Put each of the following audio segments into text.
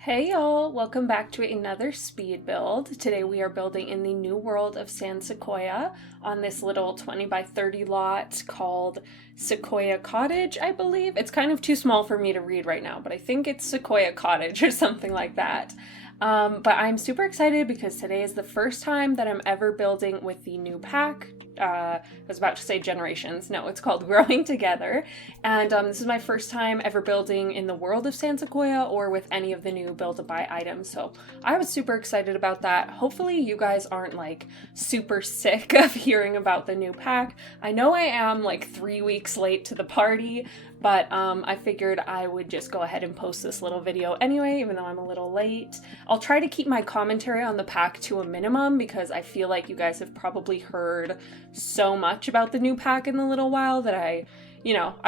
Hey y'all, welcome back to another speed build. Today we are building in the new world of San Sequoia on this little 20 by 30 lot called Sequoia Cottage, I believe. It's kind of too small for me to read right now, but I think it's Sequoia Cottage or something like that. But I'm super excited because today is the first time that I'm ever building with the new pack. I was about to say generations. No, it's called Growing Together. And this is my first time ever building in the world of San Sequoia or with any of the new Build-A-Buy items. So I was super excited about that. Hopefully you guys aren't like super sick of hearing about the new pack. I know I am like 3 weeks late to the party, but I figured I would just go ahead and post this little video anyway, even though I'm a little late. I'll try to keep my commentary on the pack to a minimum because I feel like you guys have probably heard so much about the new pack in the little while that I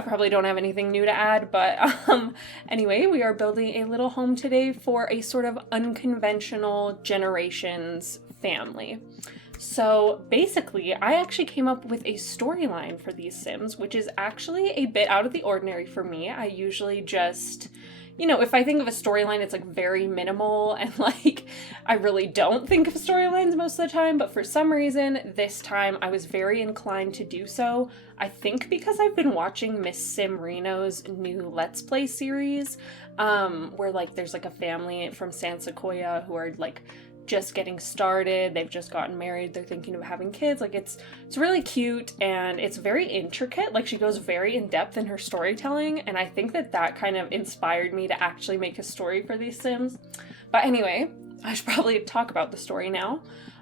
probably don't have anything new to add, but anyway, we are building a little home today for a sort of unconventional generations family. So basically, I actually came up with a storyline for these Sims, which is actually a bit out of the ordinary for me. I usually just, if I think of a storyline, it's like very minimal and like I really don't think of storylines most of the time, but for some reason this time I was very inclined to do so. I think because I've been watching Miss Sim Reno's new Let's Play series, where like there's like a family from San Sequoia who are like just getting started, they've just gotten married, they're thinking of having kids. Like it's really cute and it's very intricate. Like she goes very in depth in her storytelling, and I think that kind of inspired me to actually make a story for these Sims. But anyway, I should probably talk about the story now.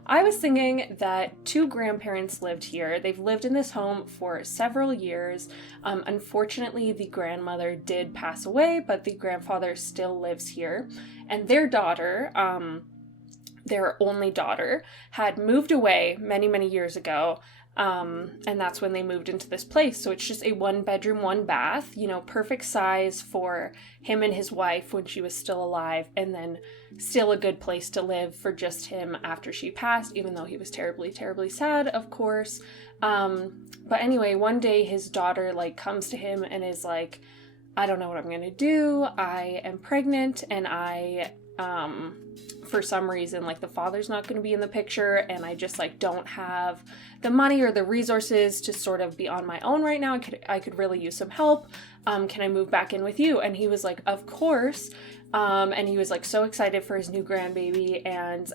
I was thinking that two grandparents lived here. They've lived in this home for several years. Unfortunately, the grandmother did pass away, but the grandfather still lives here. And their daughter, their only daughter, had moved away many, many years ago. And that's when they moved into this place. So it's just a 1-bedroom, 1-bath, perfect size for him and his wife when she was still alive, and then still a good place to live for just him after she passed, even though he was terribly, terribly sad, of course. But anyway, one day his daughter comes to him and is like, I don't know what I'm gonna do. I am pregnant and for some reason, the father's not going to be in the picture, and I just don't have the money or the resources to sort of be on my own right now. I could really use some help. Can I move back in with you? And he was like, of course. And he was so excited for his new grandbaby, and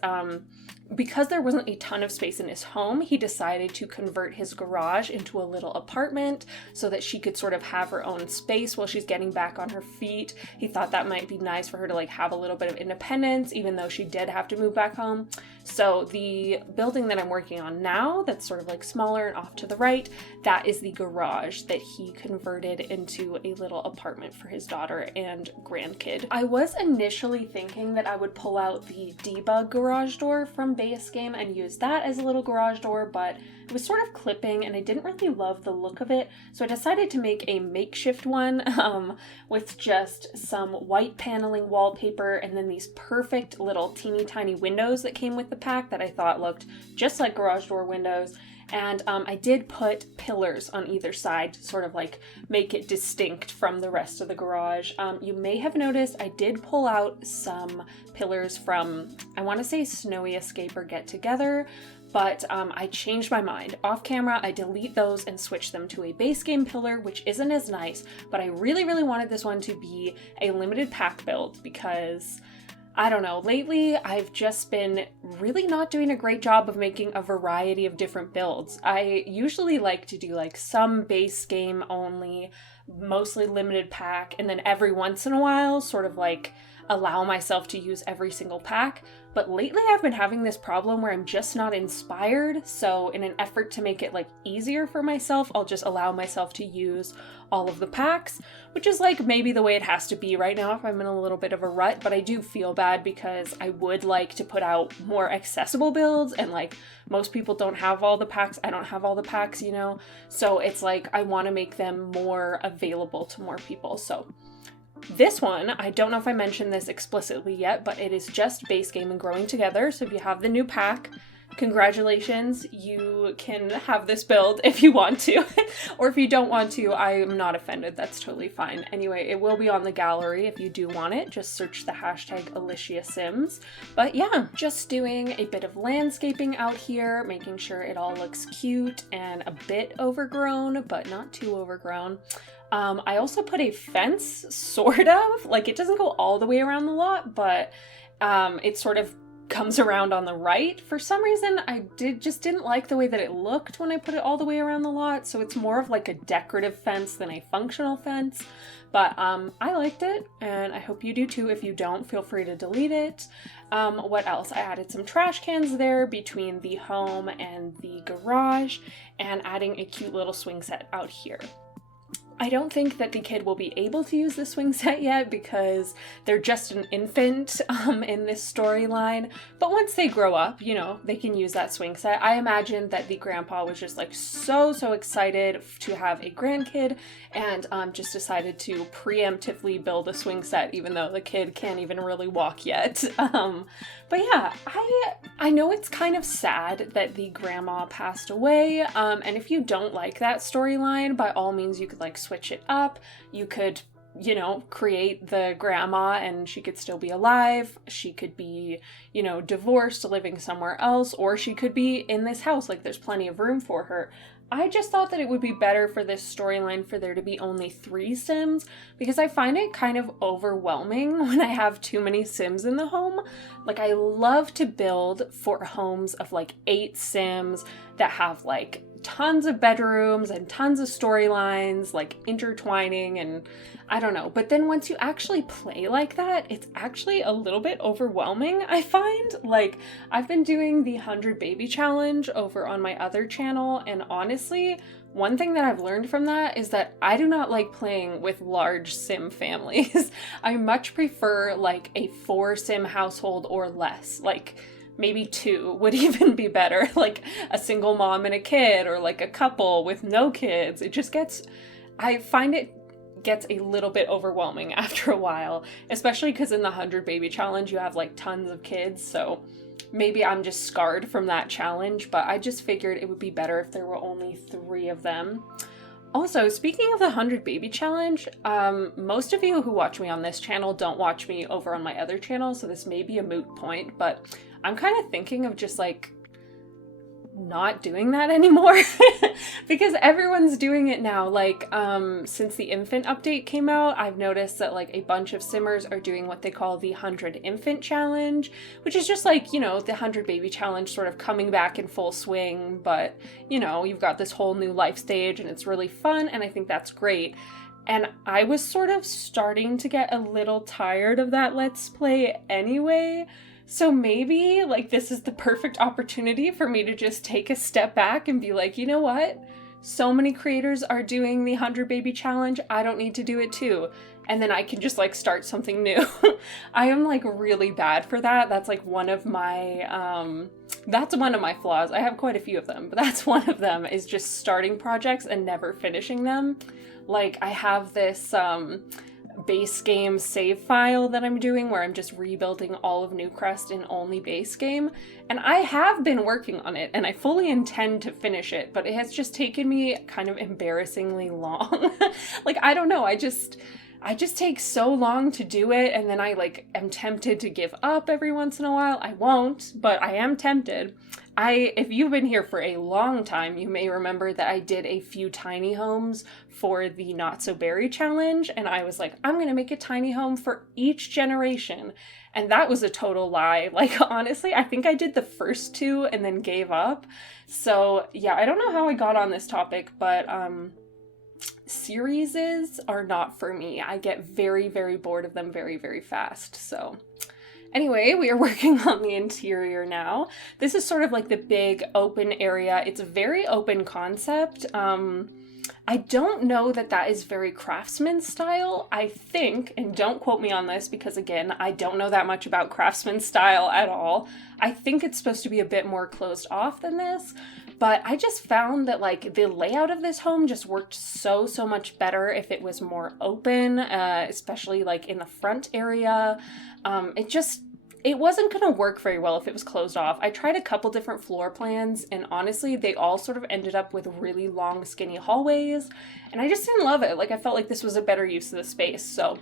because there wasn't a ton of space in his home, he decided to convert his garage into a little apartment so that she could sort of have her own space while she's getting back on her feet. He thought that might be nice for her to have a little bit of independence, even though she did have to move back home. So the building that I'm working on now, that's sort of smaller and off to the right, that is the garage that he converted into a little apartment for his daughter and grandkid. I was initially thinking that I would pull out the debug garage door from base game and use that as a little garage door, but it was sort of clipping and I didn't really love the look of it, so I decided to make a makeshift one with just some white paneling wallpaper and then these perfect little teeny tiny windows that came with the pack that I thought looked just like garage door windows. And I did put pillars on either side to sort of make it distinct from the rest of the garage. You may have noticed I did pull out some pillars from, I want to say Snowy Escape or Get Together, but I changed my mind. Off camera, I delete those and switch them to a base game pillar, which isn't as nice, but I really, really wanted this one to be a limited pack build because I don't know, lately I've just been really not doing a great job of making a variety of different builds. I usually like to do some base game only, mostly limited pack, and then every once in a while sort of allow myself to use every single pack. But lately I've been having this problem where I'm just not inspired, so in an effort to make it easier for myself, I'll just allow myself to use all of the packs, which is maybe the way it has to be right now if I'm in a little bit of a rut. But I do feel bad because I would like to put out more accessible builds, and most people don't have all the packs. I don't have all the packs, so it's I want to make them more available to more people. So this one, I don't know if I mentioned this explicitly yet, but it is just base game and Growing Together. So if you have the new pack, congratulations, you can have this build if you want to. Or if you don't want to, I am not offended. That's totally fine. Anyway, it will be on the gallery if you do want it. Just search the hashtag Alicia Sims. But yeah, just doing a bit of landscaping out here, making sure it all looks cute and a bit overgrown, but not too overgrown. I also put a fence, sort of. Like, it doesn't go all the way around the lot, but it sort of comes around on the right. For some reason, I just didn't like the way that it looked when I put it all the way around the lot, so it's more of like a decorative fence than a functional fence. But I liked it, and I hope you do too. If you don't, feel free to delete it. What else? I added some trash cans there between the home and the garage, and adding a cute little swing set out here. I don't think that the kid will be able to use the swing set yet because they're just an infant in this storyline. But once they grow up, you know, they can use that swing set. I imagine that the grandpa was just like so excited to have a grandkid and just decided to preemptively build a swing set even though the kid can't even really walk yet. But yeah, I know it's kind of sad that the grandma passed away, and if you don't like that storyline, by all means you could like switch it up. You could, you know, create the grandma and she could still be alive. She could be, you know, divorced, living somewhere else, or she could be in this house. Like, there's plenty of room for her. I just thought that it would be better for this storyline for there to be only 3 Sims, because I find it kind of overwhelming when I have too many Sims in the home. Like, I love to build for homes of like 8 Sims that have like tons of bedrooms and tons of storylines, like intertwining, and I don't know. But then once you actually play like that, it's actually a little bit overwhelming, I find. Like, I've been doing the 100 Baby Challenge over on my other channel, and honestly, one thing that I've learned from that is that I do not like playing with large Sim families. I much prefer like a 4 Sim household or less. Like, maybe 2 would even be better, like a single mom and a kid, or like a couple with no kids. It just gets, I find it gets a little bit overwhelming after a while, especially because in the 100 Baby Challenge you have like tons of kids, so maybe I'm just scarred from that challenge, but I just figured it would be better if there were only 3 of them. Also, speaking of the 100 Baby Challenge, most of you who watch me on this channel don't watch me over on my other channel, so this may be a moot point, but I'm kind of thinking of just like not doing that anymore because everyone's doing it now. Like, since the infant update came out, I've noticed that like a bunch of Simmers are doing what they call the 100 Infant Challenge, which is just like, you know, the 100 Baby Challenge sort of coming back in full swing, but you know, you've got this whole new life stage and it's really fun, and I think that's great. And I was sort of starting to get a little tired of that Let's Play anyway. So maybe, like, this is the perfect opportunity for me to just take a step back and be like, you know what? So many creators are doing the 100 Baby Challenge, I don't need to do it too. And then I can just, like, start something new. I am, like, really bad for that. That's, like, one of my, that's one of my flaws. I have quite a few of them, but that's one of them, is just starting projects and never finishing them. Like, I have this, base game save file that I'm doing where I'm just rebuilding all of Newcrest in only base game, and I have been working on it and I fully intend to finish it, but it has just taken me kind of embarrassingly long. Like, I don't know, I just take so long to do it, and then I like am tempted to give up every once in a while. I won't, but I am tempted. If you've been here for a long time, you may remember that I did a few tiny homes for the Not So Berry Challenge, and I was like, I'm gonna make a tiny home for each generation. And that was a total lie. Like, honestly, I think I did the first 2 and then gave up. So yeah, I don't know how I got on this topic, but series are not for me. I get very, very bored of them very, very fast. So anyway, we are working on the interior now. This is sort of like the big open area. It's a very open concept. I don't know that that is very Craftsman style. I think, and don't quote me on this because again, I don't know that much about Craftsman style at all. I think it's supposed to be a bit more closed off than this, but I just found that like the layout of this home just worked so much better if it was more open, especially like in the front area. it wasn't going to work very well if it was closed off. I tried a couple different floor plans, and honestly, they all sort of ended up with really long, skinny hallways, and I just didn't love it. Like, I felt like this was a better use of the space, so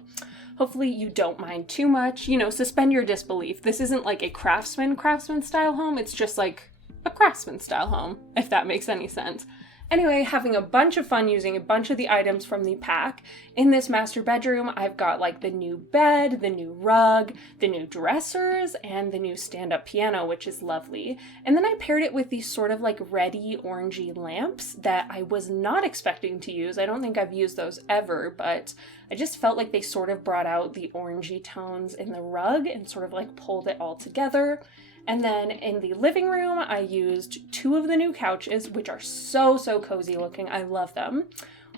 hopefully you don't mind too much. You know, suspend your disbelief. This isn't like a craftsman style home. It's just like a craftsman style home, if that makes any sense. Anyway, having a bunch of fun using a bunch of the items from the pack. In this master bedroom, I've got like the new bed, the new rug, the new dressers, and the new stand-up piano, which is lovely. And then I paired it with these sort of like reddy orangey lamps that I was not expecting to use. I don't think I've used those ever, but I just felt like they sort of brought out the orangey tones in the rug and sort of like pulled it all together. And then in the living room, I used 2 of the new couches, which are so cozy looking. I love them.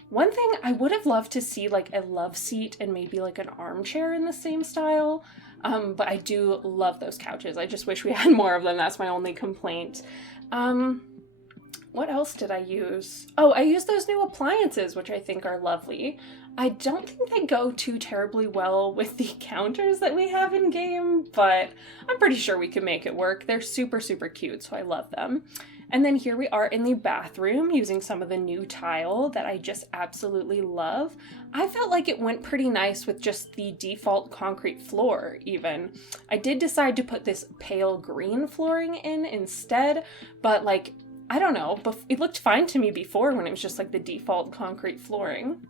One thing I would have loved to see, like a love seat and maybe like an armchair in the same style. But I do love those couches. I just wish we had more of them. That's my only complaint. What else did I use? Oh, I used those new appliances, which I think are lovely. I don't think they go too terribly well with the counters that we have in game, but I'm pretty sure we can make it work. They're super cute, so I love them. And then here we are in the bathroom using some of the new tile that I just absolutely love. I felt like it went pretty nice with just the default concrete floor even. I did decide to put this pale green flooring in instead, but like, I don't know, but it looked fine to me before when it was just like the default concrete flooring.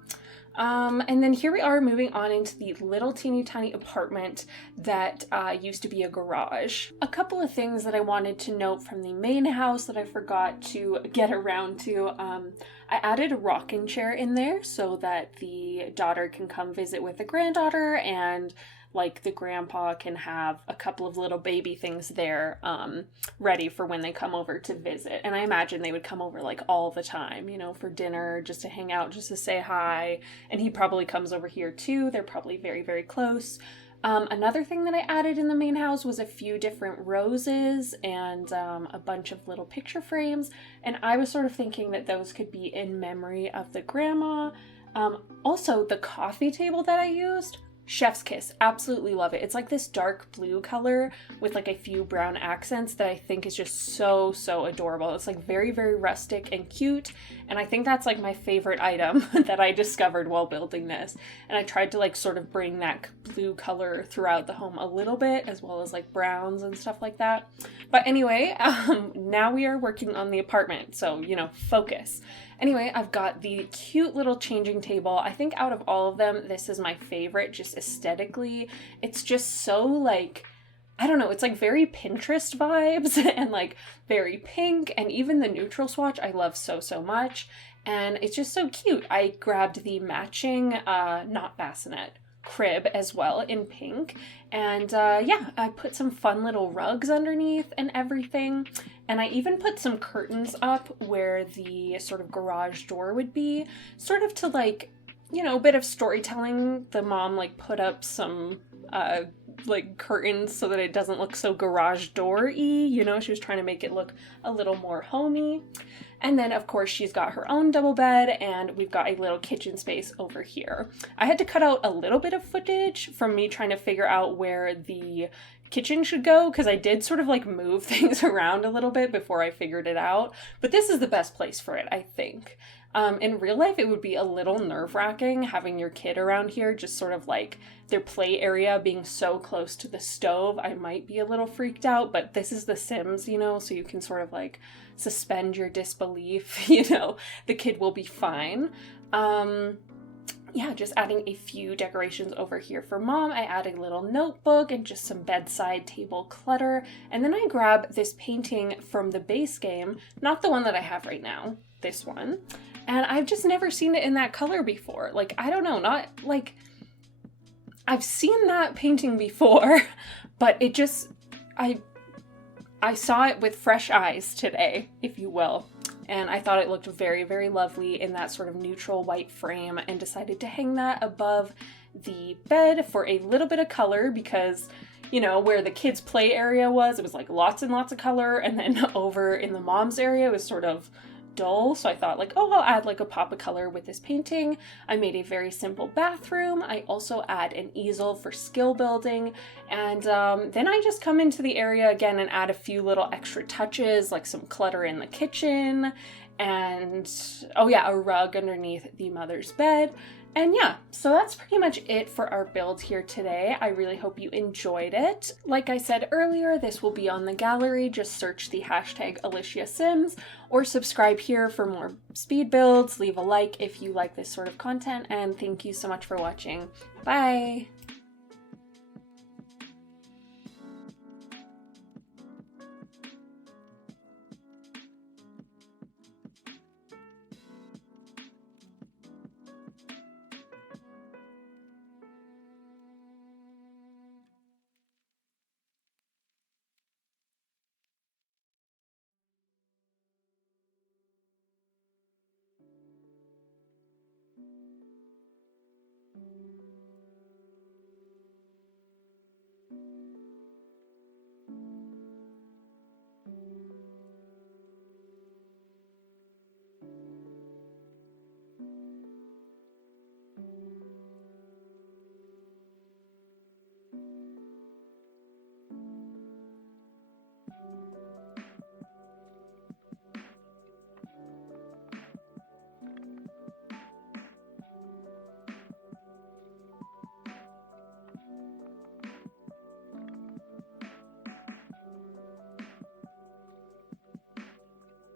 And then here we are moving on into the little teeny tiny apartment that used to be a garage. A couple of things that I wanted to note from the main house that I forgot to get around to. I added a rocking chair in there so that the daughter can come visit with the granddaughter, and like the grandpa can have a couple of little baby things there ready for when they come over to visit. And I imagine they would come over like all the time, you know, for dinner, just to hang out, just to say hi. And he probably comes over here too. They're probably very close. Another thing that I added in the main house was a few different roses and a bunch of little picture frames. And I was sort of thinking that those could be in memory of the grandma. Also, the coffee table that I used, chef's kiss, absolutely love it. It's like this dark blue color with like a few brown accents that I think is just so adorable. It's like very rustic and cute, and I think that's like my favorite item that I discovered while building this. And I tried to like sort of bring that blue color throughout the home a little bit, as well as like browns and stuff like that. But anyway, now we are working on the apartment, so you know, focus. Anyway, I've got the cute little changing table. I think out of all of them, this is my favorite, just aesthetically. It's just so like, I don't know, it's like very Pinterest vibes and like very pink, and even the neutral swatch I love so much. And it's just so cute. I grabbed the matching, not bassinet, crib as well in pink, and yeah, I put some fun little rugs underneath and everything, and I even put some curtains up where the sort of garage door would be, sort of to like, you know, a bit of storytelling. The mom like put up some like curtains so that it doesn't look so garage door-y, you know, she was trying to make it look a little more homey. And then, of course, she's got her own double bed, and we've got a little kitchen space over here. I had to cut out a little bit of footage from me trying to figure out where the kitchen should go, because I did sort of like move things around a little bit before I figured it out. But this is the best place for it, I think. In real life, it would be a little nerve-wracking having your kid around here, just sort of like their play area being so close to the stove. I might be a little freaked out, but this is The Sims, you know, so you can sort of like suspend your disbelief, you know, the kid will be fine. Yeah, just adding a few decorations over here for mom. I added a little notebook and just some bedside table clutter. And then I grab this painting from the base game, not the one that I have right now, this one. And I've just never seen it in that color before. Like, I don't know, not like, I've seen that painting before, but it just, I saw it with fresh eyes today, if you will. And I thought it looked very lovely in that sort of neutral white frame, and decided to hang that above the bed for a little bit of color, because, you know, where the kids' play area was, it was like lots and lots of color, and then over in the mom's area it was sort of dull, so I thought like, oh, I'll add like a pop of color with this painting. I made a very simple bathroom. I also add an easel for skill building, and then I just come into the area again and add a few little extra touches, like some clutter in the kitchen, and oh yeah, a rug underneath the mother's bed. And yeah, so that's pretty much it for our build here today. I really hope you enjoyed it. Like I said earlier, this will be on the gallery. Just search the hashtag Alicia Sims or subscribe here for more speed builds. Leave a like if you like this sort of content, and thank you so much for watching. Bye!